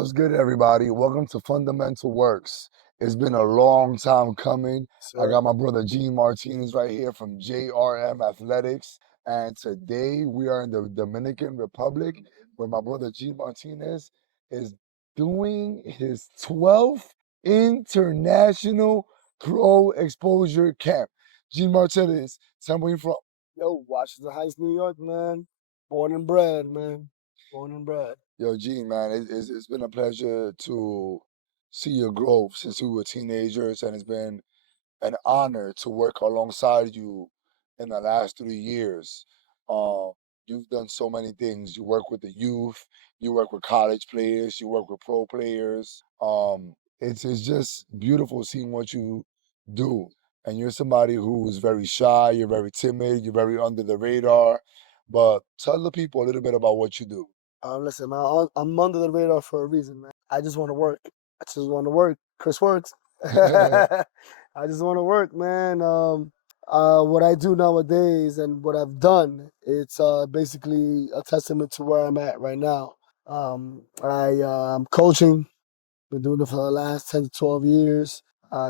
What's good, everybody? Welcome to Fundamental Works. It's been a long time coming. I got my brother Gene Martinez right here from JRM Athletics. And today we are in the Dominican Republic where my brother Gene Martinez is doing his 12th International Pro Exposure Camp. Gene Martinez, tell me where you're from. Yo, Washington Heights, New York, man. Born and bred, man. Born and bred. Yo, Gene, man, it's been a pleasure to see your growth since we were teenagers, and it's been an honor to work alongside you in the last 3 years. Um, you've done so many things. You work with the youth, you work with college players, you work with pro players. It's just beautiful seeing what you do. And you're somebody who is very shy, you're very timid, you're very under the radar. But tell the people a little bit about what you do. Listen, man, I'm under the radar for a reason, man. I just want to work. I just want to work. Chris works. I just want to work, man. What I do nowadays and what I've done, it's basically a testament to where I'm at right now. I'm coaching. Been doing it for the last 10 to 12 years.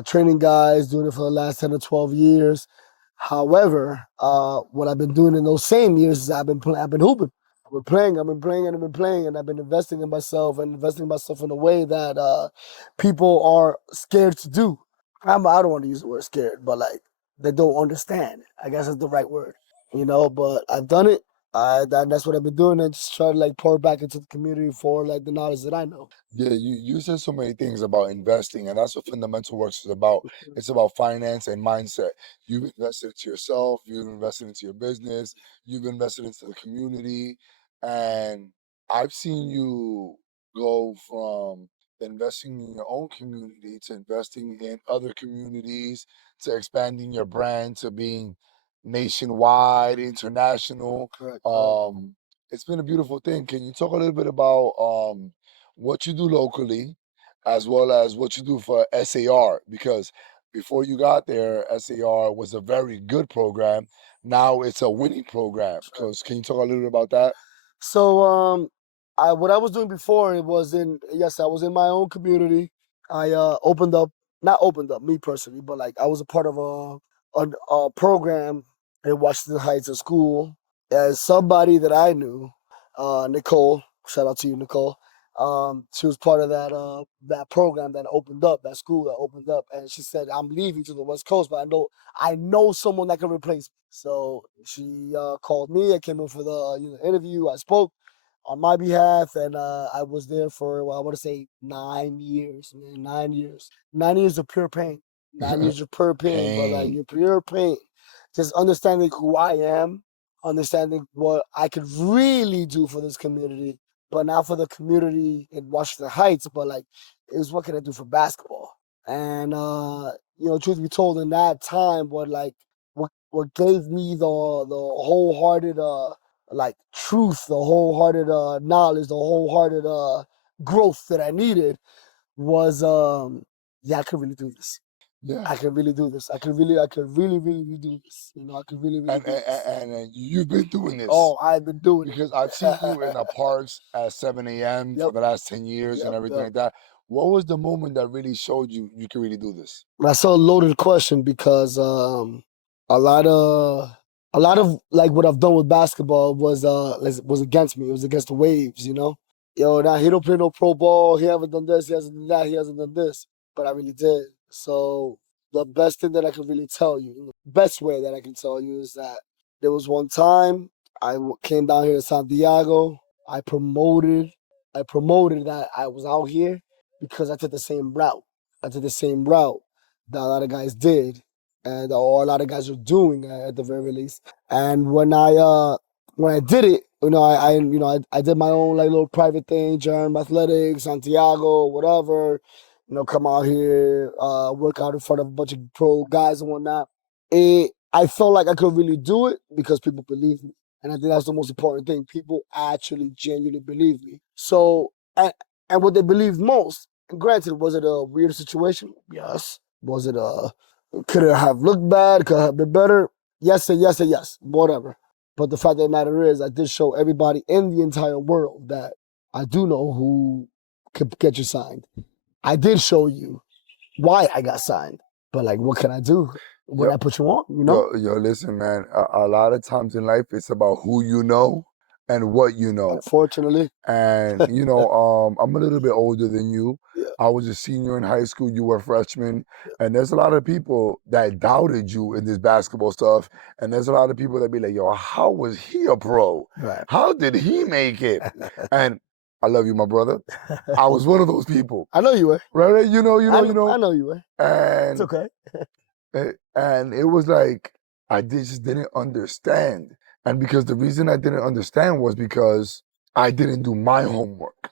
Training guys, doing it for the last 10 to 12 years. However, what I've been doing in those same years is I've been hooping. I've been playing, and I've been investing in myself in a way that people are scared to do. I don't want to use the word scared, but like they don't understand. I guess is the right word, But I've done it. That's what I've been doing, and just try to like pour back into the community for like the knowledge that I know. Yeah, you said so many things about investing, and that's what fundamental works is about. It's about finance and mindset. You've invested into yourself, you've invested into your business, you've invested into the community, and I've seen you go from investing in your own community to investing in other communities to expanding your brand to being nationwide, international. Correct. It's been a beautiful thing. Can you talk a little bit about what you do locally as well as what you do for SAR? Because before you got there, SAR was a very good program. Now it's a winning program. Because can you talk a little bit about that? So what I was doing before it was I was in my own community. I not opened up me personally, but like I was a part of a program in Washington Heights, a school, as somebody that I knew, Nicole. Shout out to you, Nicole. She was part of that program that opened up, that school that opened up, and she said, "I'm leaving to the West Coast, but I know someone that can replace me." So she called me. I came in for the interview. I spoke on my behalf, and I was there for I want to say 9 years, man. 9 years. 9 years of pure pain. 9 years of pure pain, but like Pain. pure pain. Just understanding who I am, understanding what I could really do for this community, but not for the community in Washington Heights, but like it was what can I do for basketball. And truth be told, in that time, what gave me the wholehearted like truth, the wholehearted knowledge, the wholehearted growth that I needed was I could really do this. Yeah. I could really do this. I could really do this. I could really do this. And you've been doing this. Oh, I've been doing it. Because I've seen you in the parks at 7 a.m. for Yep. the last 10 years and everything like that. What was the moment that really showed you you could really do this? That's a loaded question because a lot of like what I've done with basketball was against me. It was against the waves, Yo, now he don't play no pro ball. He haven't done this. He hasn't done that. He hasn't done this. But I really did. So the best thing that I can really tell you, the best way that I can tell you is that there was one time came down here to Santiago. I promoted that I was out here because I took the same route. I took the same route that a lot of guys did, and or a lot of guys are doing at the very least. And when I did it, I did my own like little private thing, JRM Athletics, Santiago, whatever. Come out here, work out in front of a bunch of pro guys and whatnot. I felt like I could really do it because people believe me. And I think that's the most important thing. People actually genuinely believe me. So, and what they believe most, and granted, was it a weird situation? Yes. Was it could it have looked bad? Could it have been better? Yes and yes and yes. Whatever. But the fact of the matter is, I did show everybody in the entire world that I do know who could get you signed. I did show you why I got signed, but like, what can I do when Yo, I put you on? You know? listen, man. A lot of times in life, it's about who you know and what you know. Unfortunately, And I'm a little bit older than you. yeah. I was a senior in high school. You were a freshman, and there's a lot of people that doubted you in this basketball stuff. And there's a lot of people that be like, "Yo, how was he a pro? Right. How did he make it?" And I love you, my brother. I was one of those people, I know you were. right? I know you were. It's And okay. and it was like just didn't understand. And because the reason I didn't understand was because I didn't do my homework.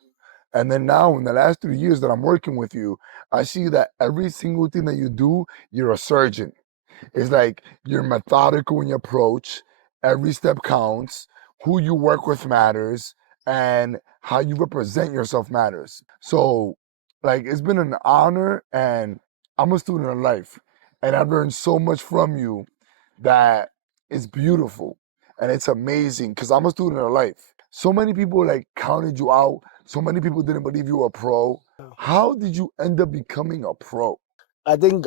And then now, in the last 3 years that I'm working with you, I see that every single thing that you do, you're a surgeon. It's like you're methodical in your approach. Every step counts. Who you work with matters, and how you represent yourself matters. So, like, it's been an honor, and I'm a student of life, and I've learned so much from you that is beautiful and it's amazing because I'm a student of life. So many people like counted you out. So many people didn't believe you were a pro. How did you end up becoming a pro? I think.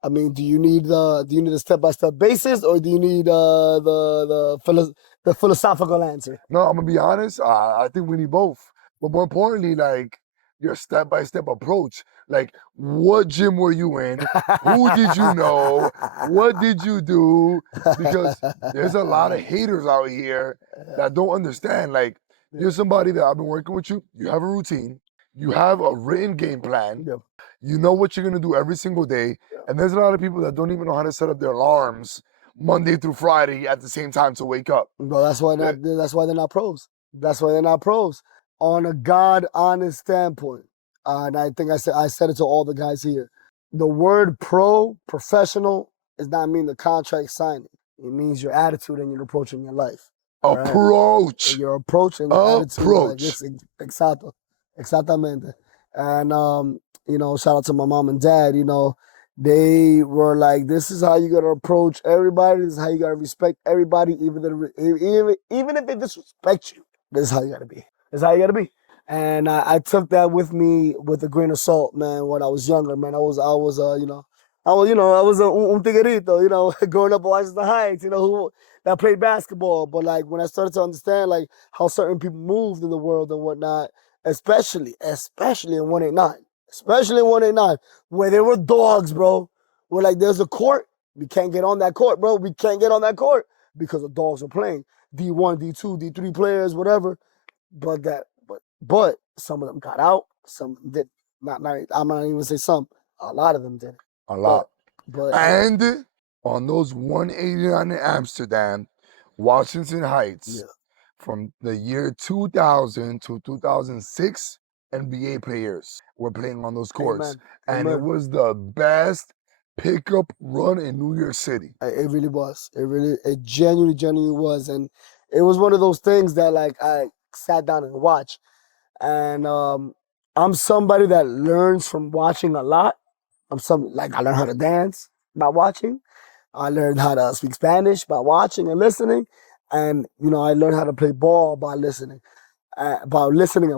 I mean, do you need a step-by-step basis, or do you need the philosophical answer? No, I'm gonna be honest. I think we need both, but more importantly, like your step-by-step approach. Like, what gym were you in? Who did you know? What did you do? Because there's a lot of haters out here that don't understand. Like, you're somebody that I've been working with you. You have a routine. You have a written game plan. Yeah. You know what you're gonna do every single day. And there's a lot of people that don't even know how to set up their alarms Monday through Friday at the same time to wake up. Well, that's why they're not pros. That's why they're not pros. On a God honest standpoint, and I think I said it to all the guys here. The word professional, does not mean the contract signing. It means your attitude and your approach in your life. All right? Approach. Your approach and your attitude. Like, Approach. exacto, exactamente. And shout out to my mom and dad. They were like, "This is how you gotta approach everybody. This is how you gotta respect everybody, even if they disrespect you. This is how you gotta be. This is how you gotta be." And I took that with me with a grain of salt, man. When I was younger, man, I was I was un tiguerito, growing up in Washington Heights, who that played basketball. But like when I started to understand like how certain people moved in the world and whatnot, especially in 189, where there were dogs, bro. Where like there's a court, we can't get on that court, bro. We can't get on that court because the dogs are playing D1, D2, D3 players, whatever. But some of them got out, some did not. I'm not even say some. A lot of them did. A lot. But And on those 189 in Amsterdam, Washington Heights, from the year 2000 to 2006, NBA players were playing on those courts. And it was the best pickup run in New York City. It really was. It genuinely was. And it was one of those things that like I sat down and watched. And I'm somebody that learns from watching a lot. I learned how to dance by watching. I learned how to speak Spanish by watching and listening. And, I learned how to play ball by listening and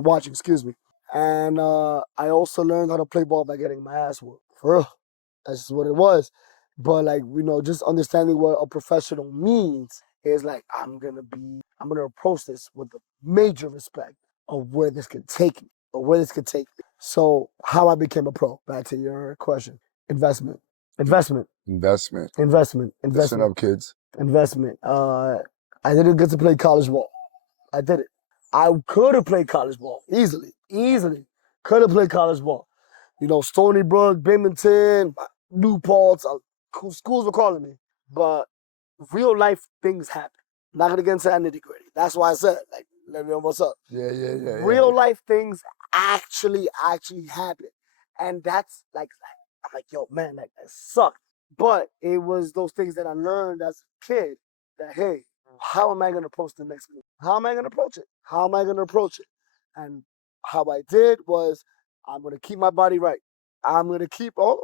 watching, excuse me. And I also learned how to play ball by getting my ass whooped. For real. That's just what it was. But like, just understanding what a professional means is like, I'm gonna approach this with the major respect of where this could take me, So how I became a pro, back to your question. Investment. Listen up, kids. Investment. I didn't get to play college ball. I did it. I could have played college ball easily. Could have played college ball. Stony Brook, Binghamton, New Paltz, schools were calling me. But real life things happen. Not gonna get into that nitty gritty. That's why I said, like, let me know what's up. Yeah. Real life things actually happen. And that's like, I'm like, yo, man, that sucked. But it was those things that I learned as a kid that, hey, how am I going to approach the next move? How am I going to approach it? And how I did was, I'm going to keep my body right. I'm going to keep, I'm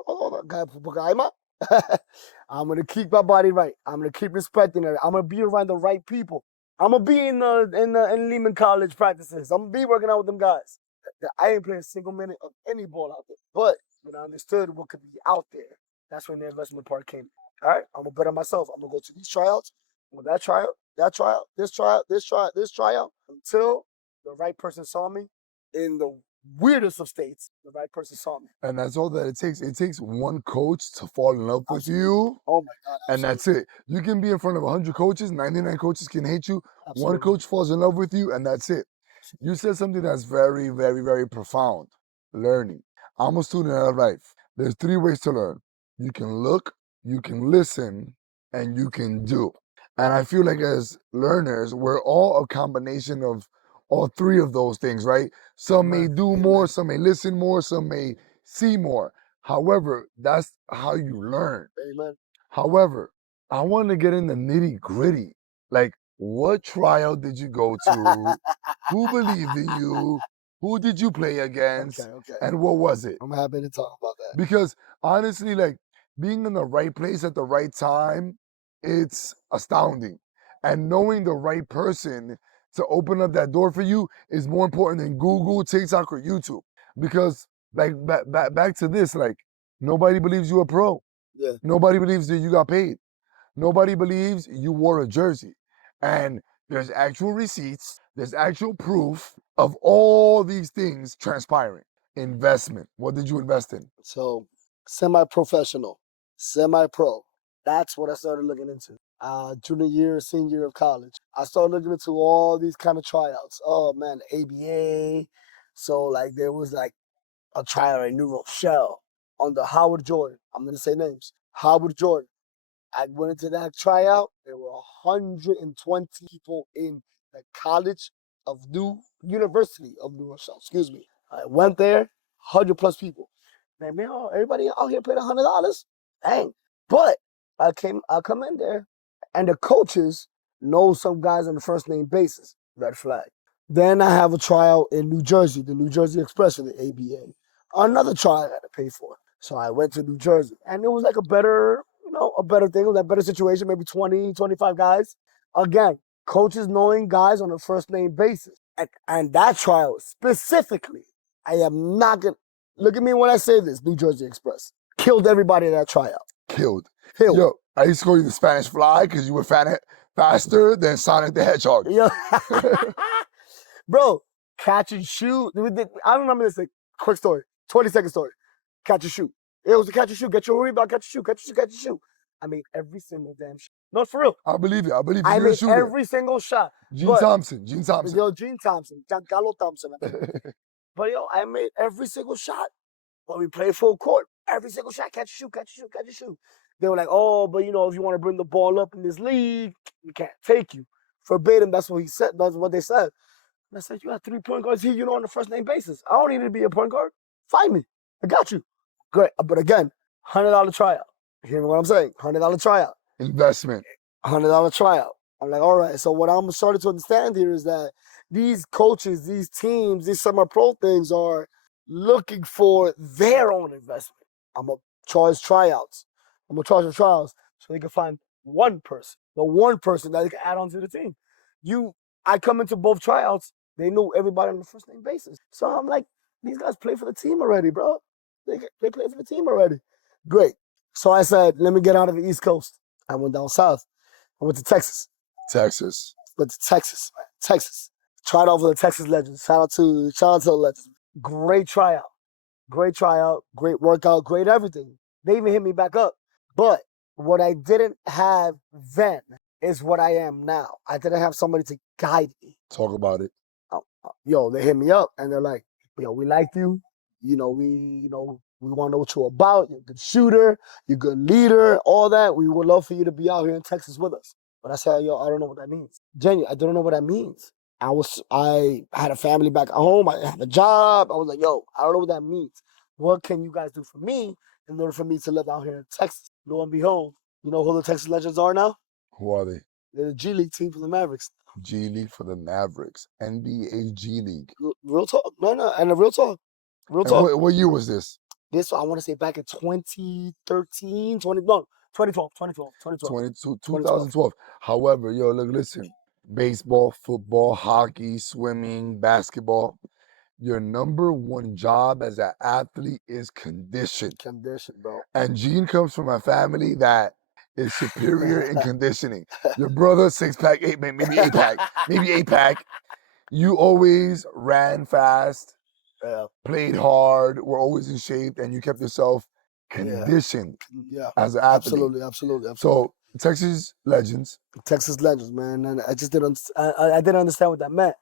going to keep my body right. I'm going to keep respecting it. I'm going to be around the right people. I'm going to be in Lehman College practices. I'm going to be working out with them guys. I ain't playing a single minute of any ball out there. But when I understood what could be out there, that's when the investment part came. All right, I'm gonna bet on myself. I'm gonna go to these tryouts, with that tryout, this tryout, until the right person saw me in the weirdest of states. The right person saw me. And that's all that it takes. It takes one coach to fall in love with Absolutely. you, Oh my God, and that's it. You can be in front of 100 coaches, 99 coaches can hate you. One absolutely. coach falls in love with you, and that's it. You said something that's very, very, very profound. Learning. I'm a student of life. There's 3 ways to learn. You can look, you can listen, and you can do. And I feel like as learners, we're all a combination of all 3 of those things, right? Some may Amen. do more, Amen. some may listen more, some may see more. However, that's how you learn. Amen. However, I want to get in the nitty gritty. Like, what tryout did you go to? Who believed in you? Who did you play against? Okay. And what was it? I'm happy to talk about that. Because honestly, like being in the right place at the right time, it's astounding. And knowing the right person to open up that door for you is more important than Google, TikTok, or YouTube. Because like back to this, like nobody believes you a pro. Yeah. Nobody believes that you got paid. Nobody believes you wore a jersey. And there's actual receipts, there's actual proof of all these things transpiring. Investment. What did you invest in? So semi-professional, semi-pro. That's what I started looking into. Junior year, senior year of college. I started looking into all these kind of tryouts. Oh man, ABA. So like there was like a tryout in New Rochelle under Howard Jordan. I'm gonna say names. Howard Jordan. I went into that tryout. There were 120 people in the University of New Rochelle. Excuse me. I went there, 100+ people. Man, everybody out here paid $100. Dang. But I come in there, and the coaches know some guys on the first name basis. Red flag. Then I have a tryout in New Jersey, the New Jersey Express for the ABA. Another trial I had to pay for. So I went to New Jersey, and it was like a better thing. It was a better situation, maybe 20, 25 guys. Again, coaches knowing guys on a first name basis. And that trial specifically, I am not going to, look at me when I say this, New Jersey Express. Killed everybody in that tryout. Killed. Killed. Yo, I used to call you the Spanish Fly because you were faster than Sonic the Hedgehog. Yo. Bro, catch and shoot. I remember this, like, quick story, 20-second story. Catch and shoot. It was a catch and shoot. Get your rebound, catch and shoot, catch and shoot, catch and shoot. I made every single damn shot. No, for real. I believe it. I believe I you're a made shooter. every single shot. Gene Thompson. Yo, Gene Thompson. Giancarlo Thompson. But yo, I made every single shot. But we played full court. Every single shot, catch and shoot, catch and shoot, catch and shoot. They were like, oh, but if you want to bring the ball up in this league, we can't take you. Verbatim, that's what he said. That's what they said. And I said, you got 3 point guards here, on a first name basis. I don't need to be a point guard. Find me. I got you. Great. But again, $100 tryout. You hear what I'm saying? $100 tryout. Investment. $100 tryout. I'm like, all right. So what I'm starting to understand here is that these coaches, these teams, these semi-pro things are looking for their own investment. I'm going to charge tryouts. I'm going to charge the trials so they can find one person, the one person that they can add on to the team. I come into both tryouts, they knew everybody on the first name basis. So I'm like, these guys play for the team already, bro. They play for the team already. Great. So I said, let me get out of the East Coast. I went down south. I went to Texas. Went to Texas. Texas. Tried out for the Texas Legends. Shout out to the Legends. Great tryout. Great workout, great everything. They even hit me back up. But what I didn't have then is what I am now. I didn't have somebody to guide me. Talk about it. Yo, they hit me up and they're like, yo, we like you. We want to know what you're about. You're a good shooter. You're a good leader, all that. We would love for you to be out here in Texas with us. But I said, yo, I don't know what that means. Genuinely, I don't know what that means. I had a family back at home. I had a job. I was like, yo, I don't know what that means. What can you guys do for me in order for me to live out here in Texas? Lo and behold, you know who the Texas Legends are now? Who are they? They're the G League team for the Mavericks. G League for the Mavericks. NBA G League. Real talk. No. And the real talk. What year was this? This, I want to say back in 2013, 2012. 2012. However, yo, look, listen. Baseball, football, hockey, swimming, basketball. your number one job as an athlete is condition. Condition, bro. And Gene comes from a family that is superior in conditioning. Your brother, 6-pack, maybe 8-pack, maybe 8-pack. You always ran fast, Yeah, played hard, were always in shape, and you kept yourself conditioned yeah. as an athlete. Absolutely, absolutely, So absolutely. Texas Legends, Texas Legends, man, and I just didn't. I didn't understand what that meant.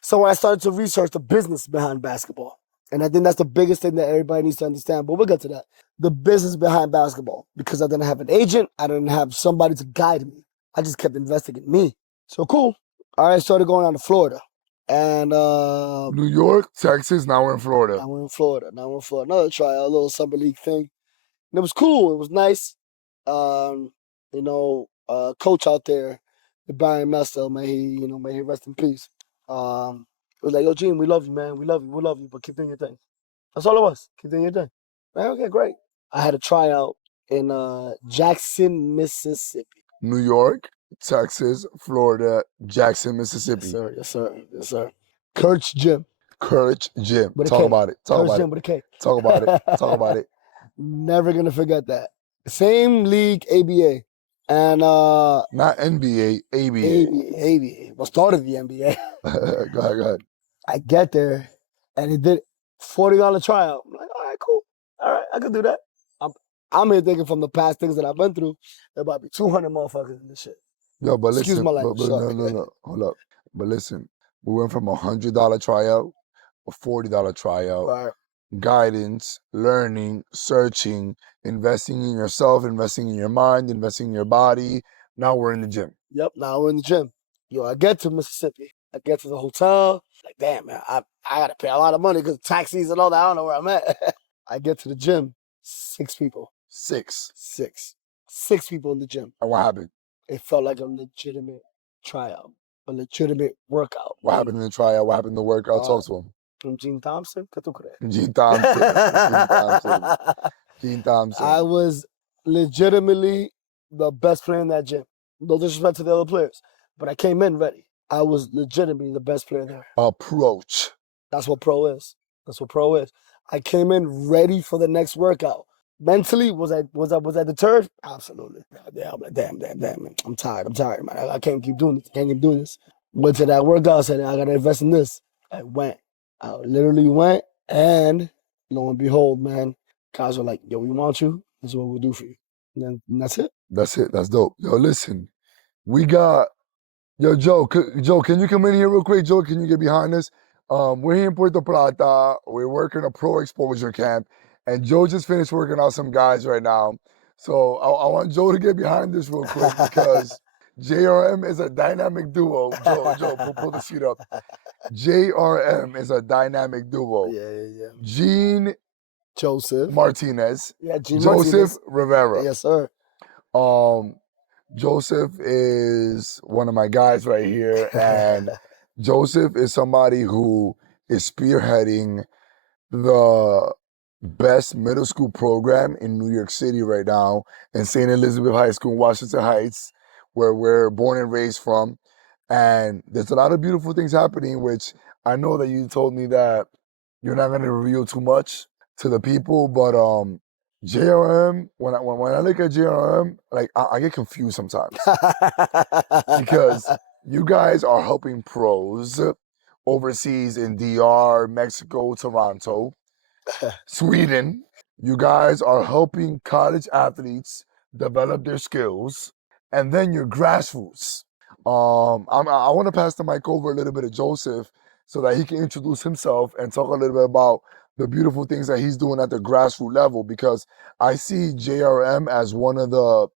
So when I started to research the business behind basketball, and I think that's the biggest thing that everybody needs to understand. But we'll get to that. The business behind basketball, because I didn't have an agent, I didn't have somebody to guide me. I just kept investing in me. So cool. All right, started going down to Florida, and New York, Texas, now we're in Florida. now we're in Florida. Now we're in Florida. Another tryout, a little summer league thing. And it was cool. It was nice. Coach out there, Brian Mestel, may he rest in peace. It was like, yo, Gene, we love you, man. We love you, but keep doing your thing. That's all it was. Keep doing your thing. Man, okay, great. I had a tryout in Jackson, Mississippi. New York, Texas, Florida, Jackson, Mississippi. Yes, sir. Yes, sir. Yes, sir. Kurt's Gym. Courage Gym. With a Talk K. about it. Talk Kurt's about Gym it. with a K. Talk about it. Talk about it. Never gonna forget that. Same league, ABA. And Not NBA, ABA. ABA. Well, started the NBA. Go ahead. I get there, and it did $40 tryout. I'm like, all right, cool. All right, I can do that. I'm here thinking from the past things that I've been through, there might be 200 motherfuckers in this shit. Yo, but Excuse listen, my but, language. no. Hold up. But listen, we went from $100 tryout, a $40 tryout, Right. guidance, learning, searching, investing in yourself, investing in your mind, investing in your body. Now we're in the gym. Yep. Now we're in the gym. Yo, I get to Mississippi. I get to the hotel. Like, damn, man, I gotta pay a lot of money because taxis and all that. I don't know where I'm at. I get to the gym. 6 people. 6. 6 people in the gym. And what happened? It felt like a legitimate tryout, a legitimate workout. What happened in the tryout? What happened in the workout? Talk to him. From Gene Thompson, ¿qué tú crees? Gene Thompson. Gene Thompson. I was legitimately the best player in that gym. No disrespect to the other players, but I came in ready. I was legitimately the best player there. Approach. That's what pro is. That's what pro is. I came in ready for the next workout. Mentally, was I deterred? Absolutely. Yeah, I'm like, damn, man. I'm tired, man. I can't keep doing this. Went to that workout, said, I gotta invest in this. I went. I literally went, and lo and behold, man, guys were like, yo, we want you. This is what we'll do for you. And that's it. That's it. That's dope. Yo, listen, we got, yo, Joe, can you come in here real quick? Joe, can you get behind us? We're here in Puerto Plata. We're working a pro exposure camp, and Joe just finished working out some guys right now. So I want Joe to get behind this real quick because JRM is a dynamic duo. Joe, pull the seat up. JRM is a dynamic duo. Yeah. Gene Joseph Martinez. Yeah, Gene Joseph Martinez. Rivera. Yes, sir. Joseph is one of my guys right here, and Joseph is somebody who is spearheading the best middle school program in New York City right now in St. Elizabeth High School in Washington Heights, where we're born and raised from. And there's a lot of beautiful things happening, which I know that you told me that you're not going to reveal too much to the people, but JRM, when I look at JRM, like I get confused sometimes because you guys are helping pros overseas in DR, Mexico, Toronto, Sweden. You guys are helping college athletes develop their skills, and then your grassroots. I want to pass the mic over a little bit to Joseph so that he can introduce himself and talk a little bit about the beautiful things that he's doing at the grassroots level, because I see JRM as one of the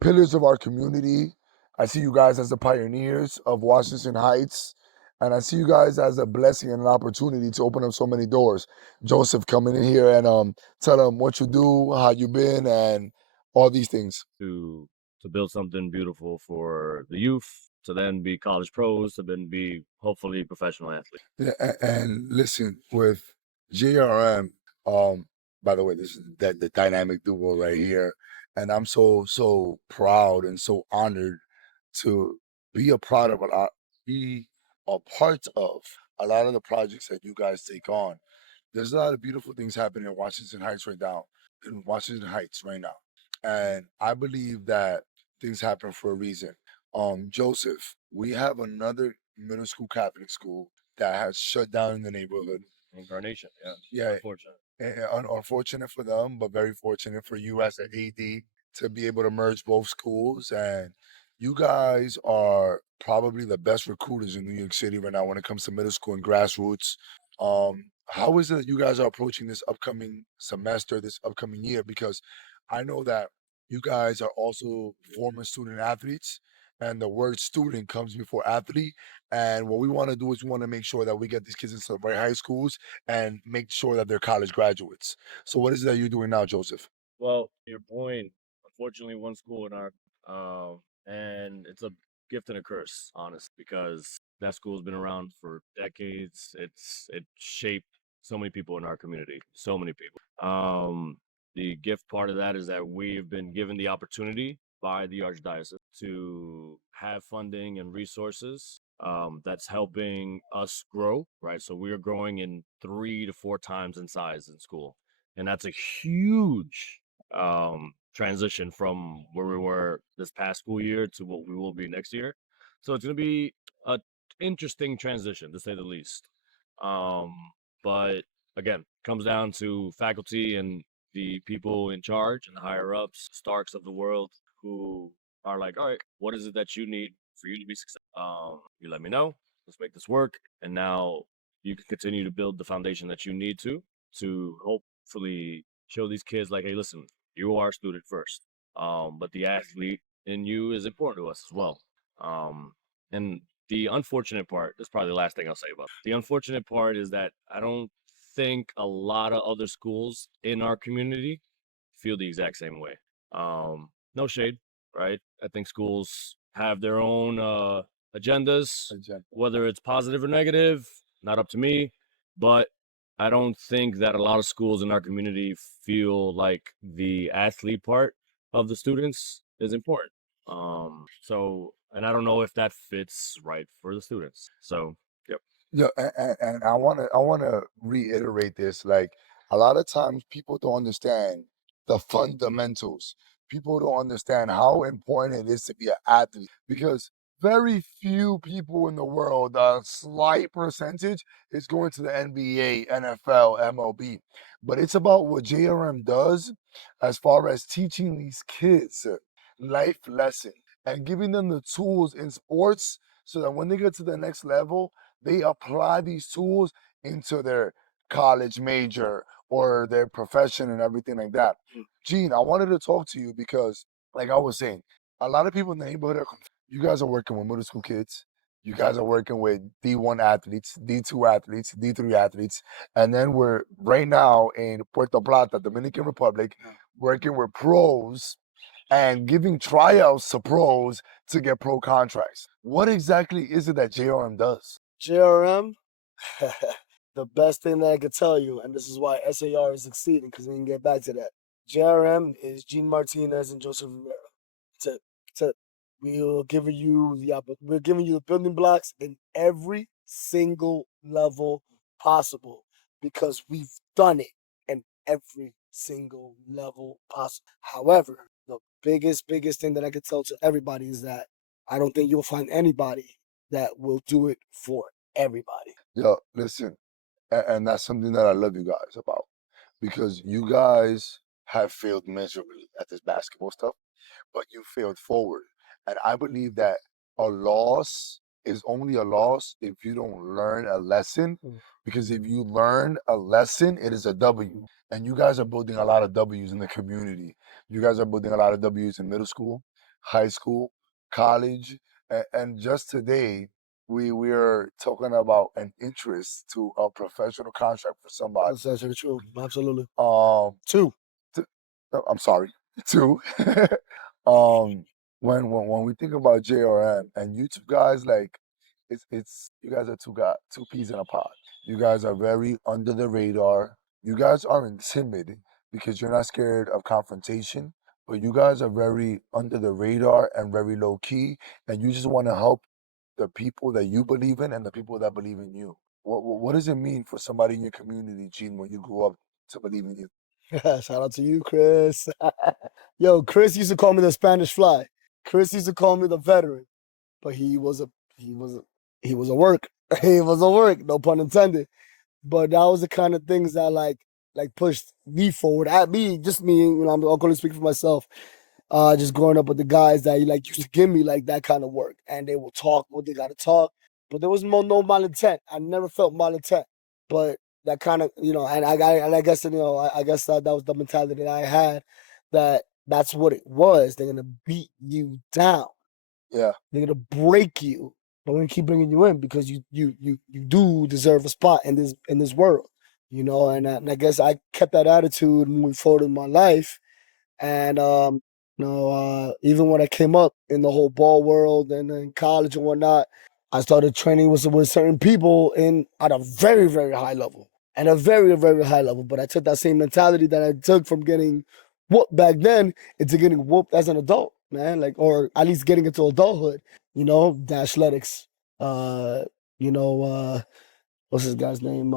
pillars of our community. I see you guys as the pioneers of Washington Heights, and I see you guys as a blessing and an opportunity to open up so many doors. Joseph, coming in here and tell them what you do, how you been, and all these things. To build something beautiful for the youth, to then be college pros, to then be hopefully professional athletes. Yeah, and listen, with JRM, by the way, this is the dynamic duo right here, and I'm so proud and so honored to be a part of be a part of a lot of the projects that you guys take on, there's a lot of beautiful things happening in Washington Heights right now, in Washington Heights right now. And I believe that things happen for a reason. Joseph, we have another middle school Catholic school that has shut down in the neighborhood. Incarnation, yeah. Yeah, Unfortunate. unfortunate for them, but very fortunate for you as an AD to be able to merge both schools. And you guys are probably the best recruiters in New York City right now when it comes to middle school and grassroots. How is it that you guys are approaching this upcoming semester, this upcoming year? Because I know that you guys are also former student athletes, and the word student comes before athlete. And what we want to do is we want to make sure that we get these kids into the right high schools and make sure that they're college graduates. So what is it that you're doing now, Joseph? Well, to your point, unfortunately, one school in our, and it's a gift and a curse, honestly, because that school's been around for decades. It shaped so many people in our community, so many people. The gift part of that is that we've been given the opportunity by the archdiocese to have funding and resources. That's helping us grow, right? So we're growing in 3 to 4 times in size in school, and that's a huge transition from where we were this past school year to what we will be next year. So it's going to be a interesting transition to say the least. Um, but again, comes down to faculty and the people in charge and the higher ups, Starks of the world, who are like, all right, what is it that you need for you to be successful? You let me know. Let's make this work. And now you can continue to build the foundation that you need to hopefully show these kids like, hey, listen, you are a student first. But the athlete in you is important to us as well. And the unfortunate part, that's probably the last thing I'll say about it. The unfortunate part is that I don't think a lot of other schools in our community feel the exact same way. No shade, right? I think schools have their own agendas, whether it's positive or negative, not up to me. But I don't think that a lot of schools in our community feel like the athlete part of the students is important. And I don't know if that fits right for the students. So, yep. Yeah, and I wanna reiterate this. Like a lot of times people don't understand the fundamentals. People don't understand how important it is to be an athlete because very few people in the world, a slight percentage, is going to the NBA, NFL, MLB. But it's about what JRM does as far as teaching these kids life lesson and giving them the tools in sports so that when they get to the next level, they apply these tools into their college major or their profession and everything like that. Gene, I wanted to talk to you because, like I was saying, a lot of people in the neighborhood are confused. You guys are working with middle school kids. You guys are working with D1 athletes, D2 athletes, D3 athletes. And then we're right now in Puerto Plata, Dominican Republic, working with pros and giving tryouts to pros to get pro contracts. What exactly is it that JRM does? JRM, the best thing that I could tell you, and this is why SAR is succeeding, because we can get back to that. JRM is Gene Martinez and Joseph Rivera. To, to, we're giving you the building blocks in every single level possible because we've done it in every single level possible. However, the biggest thing that I could tell to everybody is that I don't think you'll find anybody that will do it for everybody. Yo, listen, and that's something that I love you guys about because you guys have failed miserably at this basketball stuff, but you failed forward. And I believe that a loss is only a loss if you don't learn a lesson. Because if you learn a lesson, it is a W. And you guys are building a lot of W's in the community. You guys are building a lot of W's in middle school, high school, college. And just today, we are talking about an interest to a professional contract for somebody. That's actually true. Absolutely. Um, Two. I'm sorry, two. um, when we think about JRM and you two guys, like it's you guys are two peas in a pod. You guys are very under the radar. You guys aren't timid because you're not scared of confrontation, but you guys are very under the radar and very low key, and you just want to help the people that you believe in and the people that believe in you. What does it mean for somebody in your community, Gene, when you grew up to believe in you? Shout out to you, Chris. Yo, Chris used to call me the Spanish Fly. Chris used to call me the veteran, but he was a work. He was a work. No pun intended. But that was the kind of things that like pushed me forward. At me, just me. You know, I'm only speaking for myself. Just growing up with the guys that like used to give me like that kind of work, and they will talk what they got to talk, but there was no malintent. I never felt malintent, but that kind of and I guess I guess that was the mentality that I had, that that's what it was. They're gonna beat you down. Yeah. They're gonna break you, but we're gonna keep bringing you in because you do deserve a spot in this world, and I guess I kept that attitude moving forward in my life. And even when I came up in the whole ball world and in college and whatnot, I started training with certain people at a very, very high level. And a very, very high level. But I took that same mentality that I took from getting whooped back then into getting whooped as an adult, man. Like, or at least getting into adulthood, the athletics. Uh, you know, uh, what's this guy's name?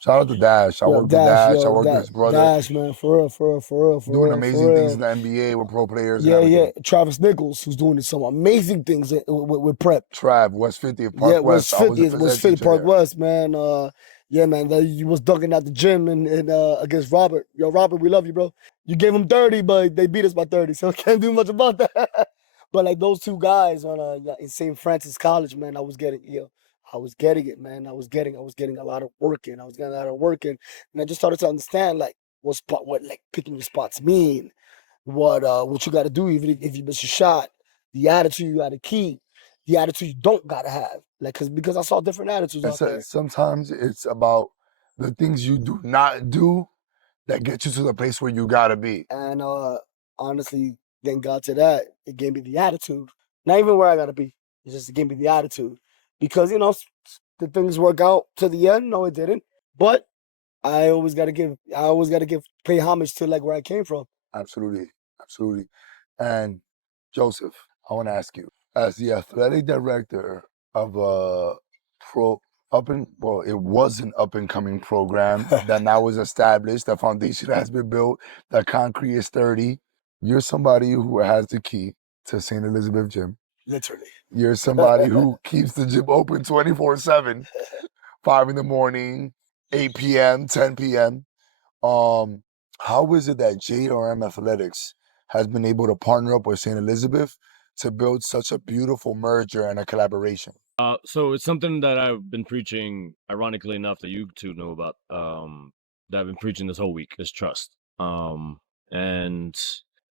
Shout out to Dash. I Yo, worked with Dash, Dash. I yo, worked with his brother. Dash, man, for real, for real, for real, Doing for real, amazing for things in real. the NBA with pro players and Yeah, yeah. everything. Travis Nichols, who's doing some amazing things with prep. Trav, West 50th Yeah, Park West. I was a was phys ed 50 teacher Park there. West, man. Yeah, man. You was dunking at the gym and against Robert. Yo, Robert, we love you, bro. You gave him 30, but they beat us by 30, so I can't do much about that. But like those two guys in St. Francis College, man, I was getting it, man. I was getting a lot of work in. I was getting a lot of work in, and I just started to understand like what like picking your spots mean, what you got to do even if you miss your shot, the attitude you got to keep, the attitude you don't got to have, like because I saw different attitudes And out so, there. sometimes it's about the things you do not do that get you to the place where you gotta be. And honestly, thank God to that. It gave me the attitude. Not even where I gotta be. It just gave me the attitude. Because, the things work out to the end. No, it didn't. But I always gotta pay homage to like where I came from. Absolutely. Absolutely. And Joseph, I want to ask you, as the athletic director of a it was an up and coming program that now is established, the foundation has been built, the concrete is sturdy. You're somebody who has the key to St. Elizabeth Gym. Literally. You're somebody who keeps the gym open 24/7, 5 in the morning, 8 p.m., 10 p.m. How is it that JRM Athletics has been able to partner up with St. Elizabeth to build such a beautiful merger and a collaboration? So it's something that I've been preaching, ironically enough, that you two know about. That I've been preaching this whole week is trust. And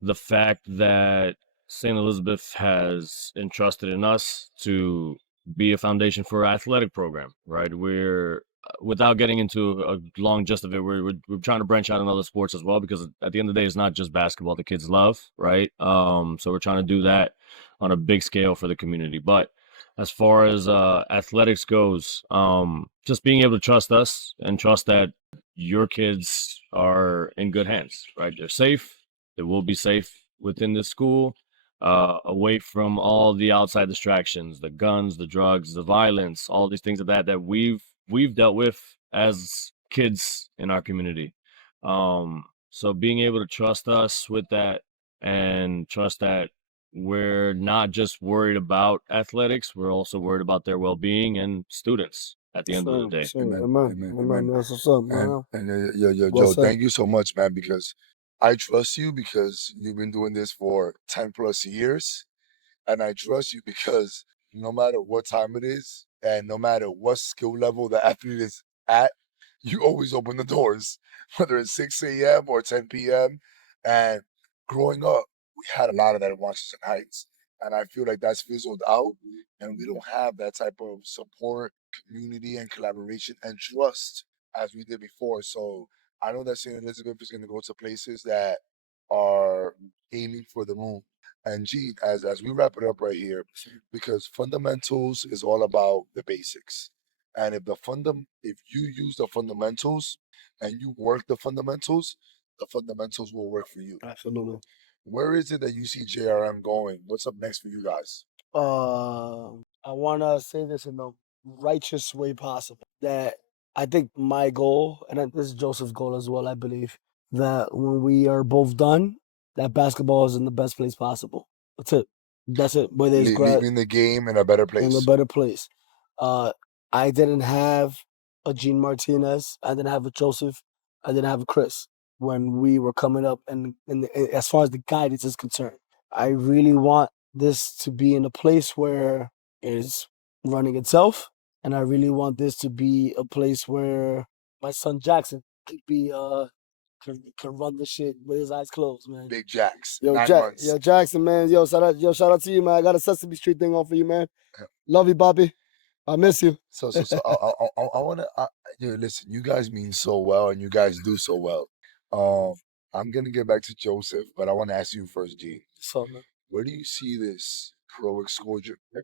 the fact that St. Elizabeth has entrusted in us to be a foundation for our athletic program, right? We're without getting into a long gist of it, we're trying to branch out in other sports as well, because at the end of the day, it's not just basketball the kids love, right? So we're trying to do that on a big scale for the community, but as far as athletics goes, just being able to trust us and trust that your kids are in good hands, right? They're safe. They will be safe within the school, away from all the outside distractions, the guns, the drugs, the violence, all these things of that we've dealt with as kids in our community. So being able to trust us with that and trust that we're not just worried about athletics, we're also worried about their well-being and students at the end of the day. Amen. Amen. Amen. Amen. Amen. That's what's up, man. Yo, Well Joe, said. thank you so much, man, because I trust you because you've been doing this for 10 plus years. And I trust you because no matter what time it is and no matter what skill level the athlete is at, you always open the doors, whether it's 6 a.m. or 10 p.m. And growing up, we had a lot of that in Washington Heights. And I feel like that's fizzled out. And we don't have that type of support, community, and collaboration and trust as we did before. So I know that St. Elizabeth is going to go to places that are aiming for the moon. And Gene, as we wrap it up right here, because fundamentals is all about the basics. And if you use the fundamentals and you work the fundamentals will work for you. Absolutely. Where is it that you see JRM going? What's up next for you guys? I wanna say this in the righteous way possible. That I think my goal, and this is Joseph's goal as well, I believe, that when we are both done, that basketball is in the best place possible. That's it. That's it. Whether it's Leaving the game in a better in a place. better place. I didn't have a Gene Martinez. I didn't have a Joseph. I didn't have a Chris when we were coming up, and as far as the guidance is concerned, I really want this to be in a place where it is running itself, and I really want this to be a place where my son Jackson could be can run the shit with his eyes closed, man. Big Jacks, Yo, 9 months. yo, Jackson, man. Yo, shout out to you, man. I got a Sesame Street thing on for you, man. Love you, Bobby. I miss you. So I want to, listen, you guys mean so well and you guys do so well. I'm going to get back to Joseph, but I want to ask you first, Gene. So, man. Where do you see this pro exposure? I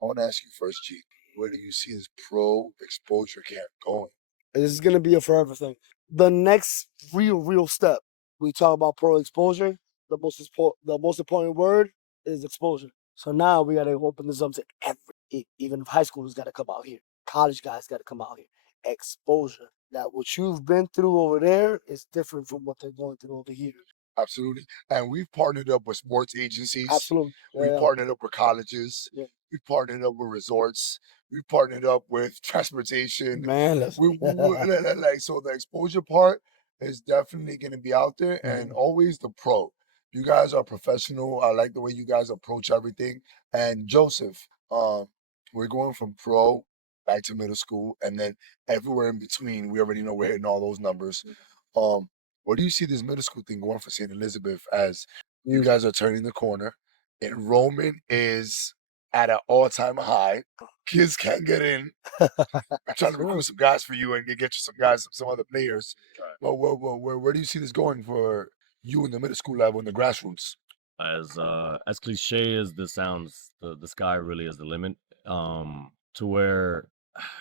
want to ask you first, Gene. Where do you see this pro exposure camp going? This is gonna be a forever thing. The next real step. We talk about pro exposure. The most important word is exposure. So now we gotta open this up to even high schoolers gotta come out here. College guys gotta come out here. Exposure. That what you've been through over there is different from what they're going through over here. Absolutely. And we've partnered up with sports agencies. Absolutely. We've partnered up with colleges. Yeah. We've partnered up with resorts. We've partnered up with transportation. Man, Like, so the exposure part is definitely going to be out there, and always the pro. You guys are professional. I like the way you guys approach everything. And Joseph, we're going from pro back to middle school, and then everywhere in between. We already know we're hitting all those numbers. Where do you see this middle school thing going for St. Elizabeth as you guys are turning the corner? Enrollment is at an all-time high. Kids can't get in. I'm trying to recruit some guys for you and get you some guys, some other players. Well, where do you see this going for you in the middle school level in the grassroots? As cliche as this sounds, the sky really is the limit. To where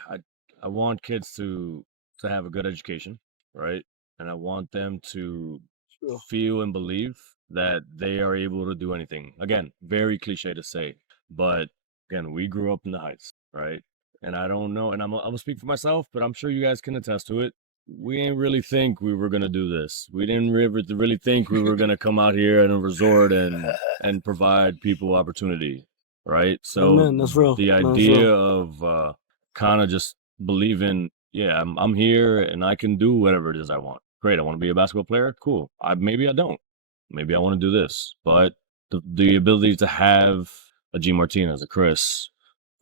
I I want kids to have a good education, right? And I want them to Sure. feel and believe that they are able to do anything. Again, very cliche to say, but again, we grew up in the Heights, right? And I don't know, and I'm gonna speak for myself, but I'm sure you guys can attest to it. We didn't really think we were gonna do this. We didn't really think we were gonna come out here in a resort and provide people opportunity, right? So man, that's real. the That's idea real. of kind of just believing, yeah, I'm here and I can do whatever it is I want. Great, I want to be a basketball player. Cool. Maybe I don't. Maybe I want to do this. But the ability to have a G Martinez, a Chris,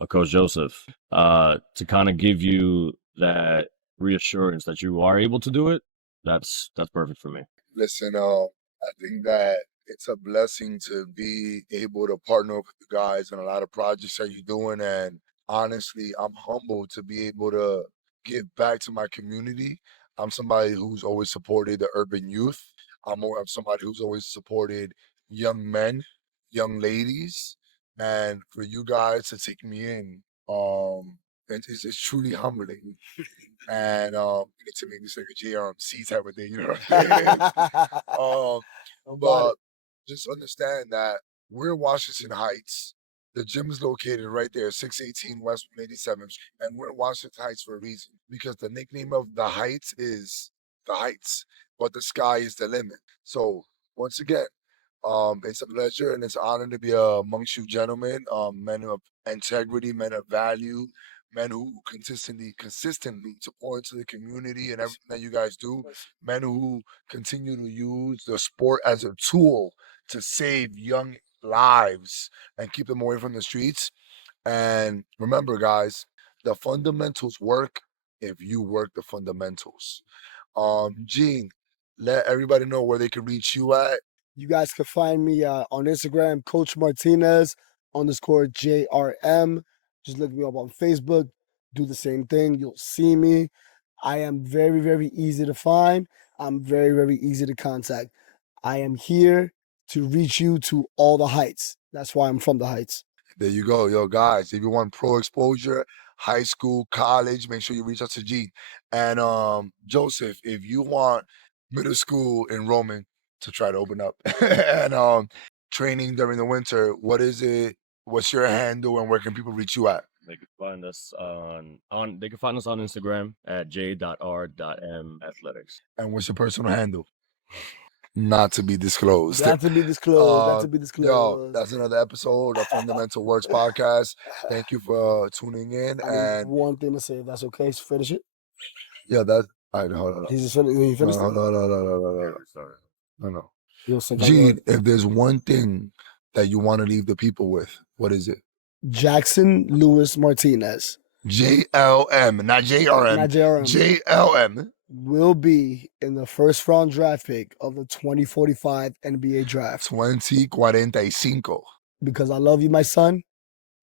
a Coach Joseph, to kind of give you that reassurance that you are able to do it, that's perfect for me. Listen, I think that it's a blessing to be able to partner with you guys on a lot of projects that you're doing. And honestly, I'm humbled to be able to give back to my community. I'm somebody who's always supported the urban youth. I'm somebody who's always supported young men, young ladies, and for you guys to take me in, it's truly humbling. And you get to make this like a JRMC type of thing, you know what I'm saying? But just understand that we're in Washington Heights. The gym is located right there, 618 West 187th, and we're in Washington Heights for a reason because the nickname of the Heights is the Heights, but the sky is the limit. So once again, it's a pleasure and it's an honor to be amongst you gentlemen, men of integrity, men of value, men who consistently to pour into the community and everything that you guys do, men who continue to use the sport as a tool to save young lives and keep them away from the streets. And remember, guys, the fundamentals work if you work the fundamentals. Gene, let everybody know where they can reach you at. You guys can find me on Instagram, Coach Martinez _ JRM. Just look me up on Facebook. Do the same thing. You'll see me. I am very easy to find. I'm very easy to contact. I am here to reach you to all the heights. That's why I'm from the Heights. There you go, yo, guys. If you want pro exposure, high school, college, make sure you reach out to Gene. And Joseph, if you want middle school enrollment to try to open up and training during the winter, what is it? What's your handle and where can people reach you at? They can find us on Instagram at j.r.m athletics. And what's your personal handle? Not to be disclosed. Not to be disclosed. Not to be Yo, disclosed. that's another episode of Fundamental Works Podcast. Thank you for tuning in. I need And one thing to say. If that's okay, so finish it. yeah, that's all right. Hold on. He just finished. He No, finished it. No. You'll sink on Gene, your- if there's one thing that you want to leave the people with, what is it? Jackson Lewis Martinez. JLM, not JRM. Not JRM. JLM. Will be in the first round draft pick of the 2045 NBA draft. 2045. Because I love you, my son.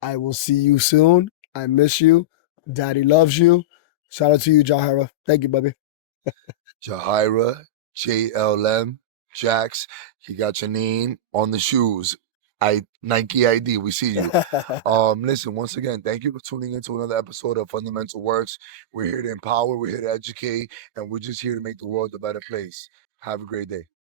I will see you soon. I miss you. Daddy loves you. Shout out to you, Jahira. Thank you, baby. Jahira, JLM, Jax. He got your name on the shoes. Nike ID. We see you. Listen, once again, thank you for tuning into another episode of Fundamental Works. We're here to empower, we're here to educate, and we're just here to make the world a better place. Have a great day.